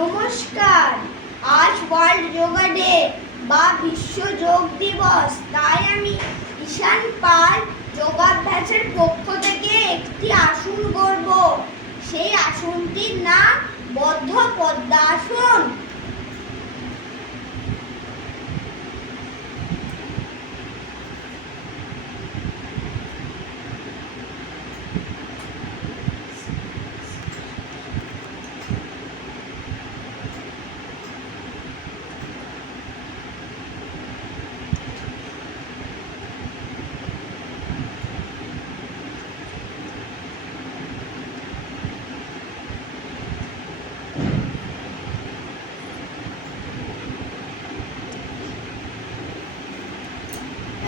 নমস্কার। আজ world yoga day বা বিশ্ব যোগ দিবস, তাই আমি ঈশান পাল যোগাভ্যাসের পক্ষ থেকে একটি আসন গড়ব। সেই আসনটির নাম বদ্ধ পদ্মাসন।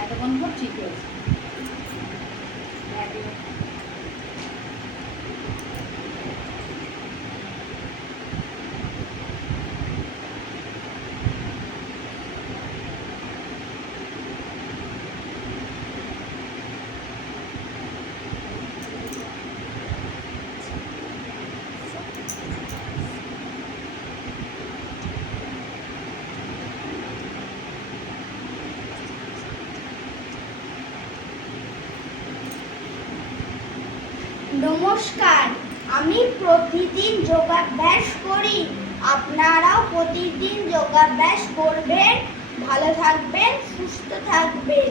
এতক্ষণ পর ঠিক হয়েছে। নমস্কার, আমি প্রতিদিন যোগাভ্যাস করি। আপনারাও প্রতিদিন যোগাভ্যাস করবেন। ভালো থাকবেন, সুস্থ থাকবেন।